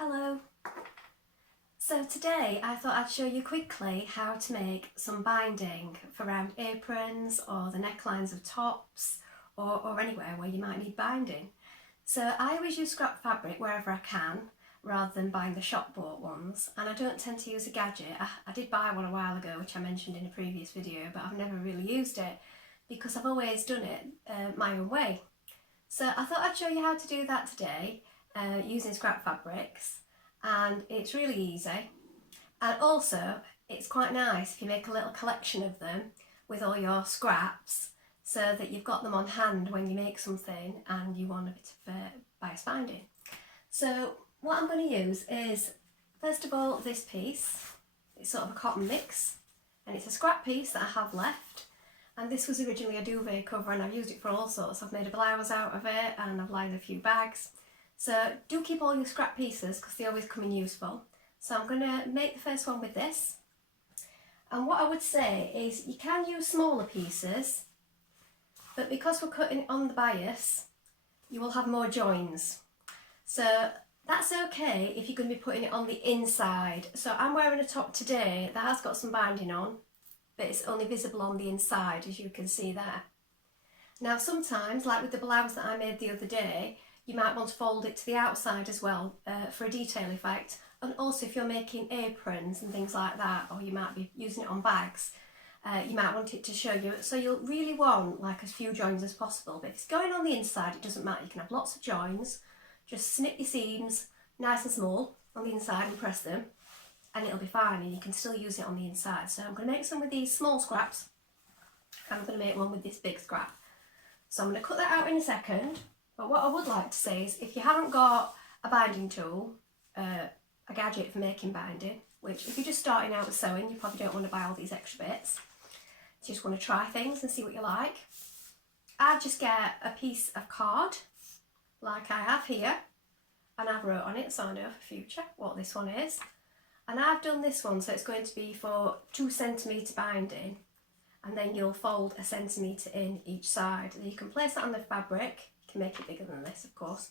Hello! So today I thought I'd show you quickly how to make some binding for round aprons or the necklines of tops or anywhere where you might need binding. So I always use scrap fabric wherever I can rather than buying the shop bought ones, and I don't tend to use a gadget. I did buy one a while ago which I mentioned in a previous video, but I've never really used it because I've always done it my own way. So I thought I'd show you how to do that today using scrap fabrics, and it's really easy, and also it's quite nice if you make a little collection of them with all your scraps so that you've got them on hand when you make something and you want a bit of bias binding. So what I'm going to use is, first of all, this piece. It's sort of a cotton mix and it's a scrap piece that I have left. And this was originally a duvet cover and I've used it for all sorts. I've made a blouse out of it and I've lined a few bags. So do keep all your scrap pieces because they always come in useful. So I'm going to make the first one with this. And what I would say is you can use smaller pieces, but because we're cutting on the bias, you will have more joins. So that's okay if you're going to be putting it on the inside. So I'm wearing a top today that has got some binding on, but it's only visible on the inside, as you can see there. Now sometimes, like with the blouse that I made the other day, you might want to fold it to the outside as well for a detail effect. And also if you're making aprons and things like that, or you might be using it on bags, you might want it to show you. So you'll really want like as few joins as possible, but if it's going on the inside, it doesn't matter. You can have lots of joins. Just snip your seams nice and small on the inside and press them, and it'll be fine, and you can still use it on the inside. So I'm going to make some with these small scraps, and I'm going to make one with this big scrap. So I'm going to cut that out in a second, but what I would like to say is if you haven't got a binding tool, a gadget for making binding, which if you're just starting out with sewing, you probably don't want to buy all these extra bits. You just want to try things and see what you like. I'd just get a piece of card, like I have here, and I've wrote on it so I know for future what this one is. And I've done this one, so it's going to be for 2 centimetre binding, and then you'll fold 1 centimetre in each side. And you can place that on the fabric, you can make it bigger than this of course,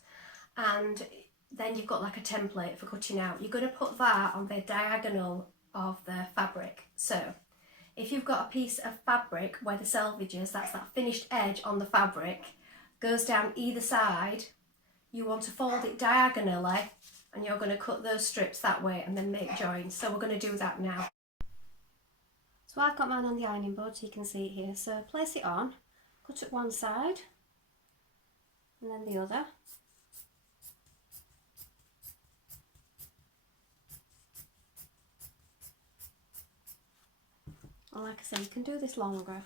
and then you've got like a template for cutting out. You're going to put that on the diagonal of the fabric. So if you've got a piece of fabric where the selvage is, that's that finished edge on the fabric, goes down either side, you want to fold it diagonally, and you're going to cut those strips that way and then make joins. So we're going to do that now. So I've got mine on the ironing board so you can see it here. So place it on, cut it one side and then the other. And like I say, you can do this longer.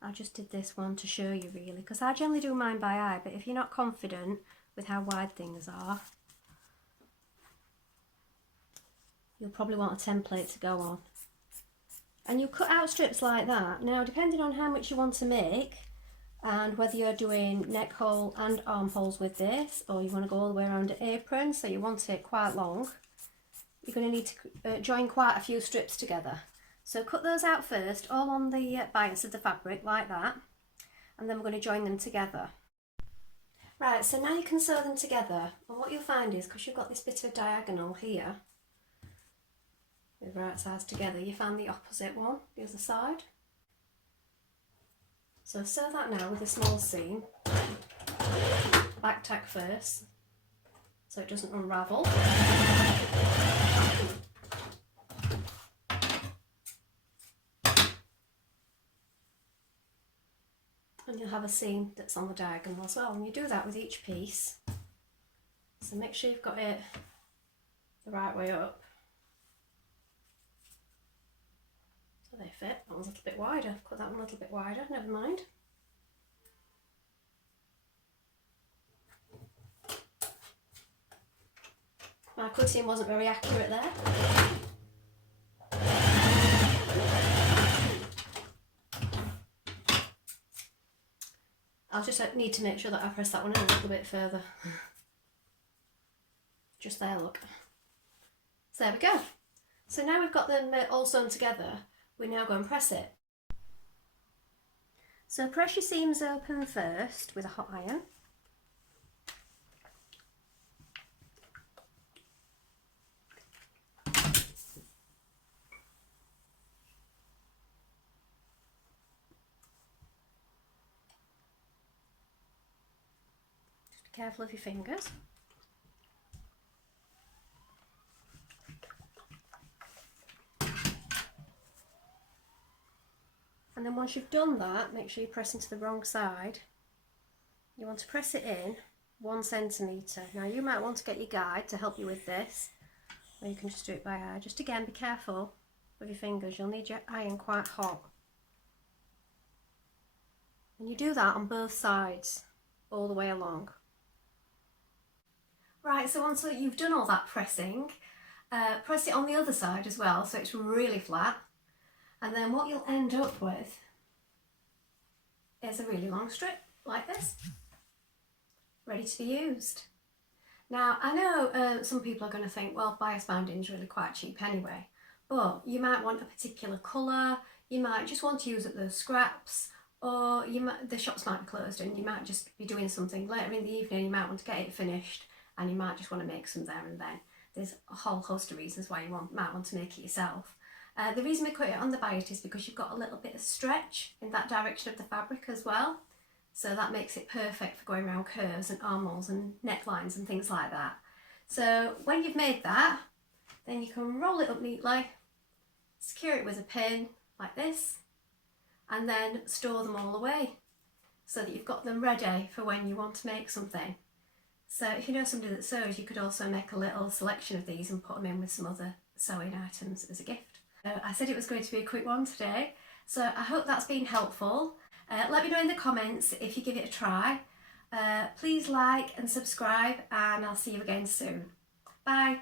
I just did this one to show you really, because I generally do mine by eye, but if you're not confident with how wide things are, you'll probably want a template to go on. And you cut out strips like that. Now depending on how much you want to make and whether you're doing neck hole and armholes with this, or you want to go all the way around an apron, so you want it quite long, you're going to need to join quite a few strips together. So cut those out first, all on the bias of the fabric like that, and then we're going to join them together. Right, so now you can sew them together, and what you'll find is, because you've got this bit of diagonal here, with right sides together, you find the opposite one, the other side. So sew that now with a small seam, back tack first, so it doesn't unravel. And you'll have a seam that's on the diagonal as well, and you do that with each piece. So make sure you've got it the right way up so they fit. That one's a little bit wider, cut that one a little bit wider, never mind. My cutting wasn't very accurate there. I'll just need to make sure that I press that one in a little bit further. Just there, look. So there we go. So now we've got them all sewn together, we now go and press it. So press your seams open first with a hot iron. Be careful of your fingers. And then once you've done that, make sure you press into the wrong side. You want to press it in 1 centimetre. Now you might want to get your guide to help you with this, or you can just do it by eye. Just again, be careful with your fingers, you'll need your iron quite hot. And you do that on both sides, all the way along. Right, so once you've done all that pressing, press it on the other side as well, so it's really flat. And then what you'll end up with is a really long strip, like this, ready to be used. Now, I know some people are going to think, well, bias binding is really quite cheap anyway, but you might want a particular colour, you might just want to use up those scraps, or the shops might be closed and you might just be doing something later in the evening, you might want to get it finished and you might just want to make some there and then. There's a whole host of reasons why you might want to make it yourself. The reason we put it on the bias is because you've got a little bit of stretch in that direction of the fabric as well. So that makes it perfect for going around curves and armholes and necklines and things like that. So when you've made that, then you can roll it up neatly, secure it with a pin like this, and then store them all away so that you've got them ready for when you want to make something. So if you know somebody that sews, you could also make a little selection of these and put them in with some other sewing items as a gift. I said it was going to be a quick one today, so I hope that's been helpful. Let me know in the comments if you give it a try. Please like and subscribe, and I'll see you again soon. Bye.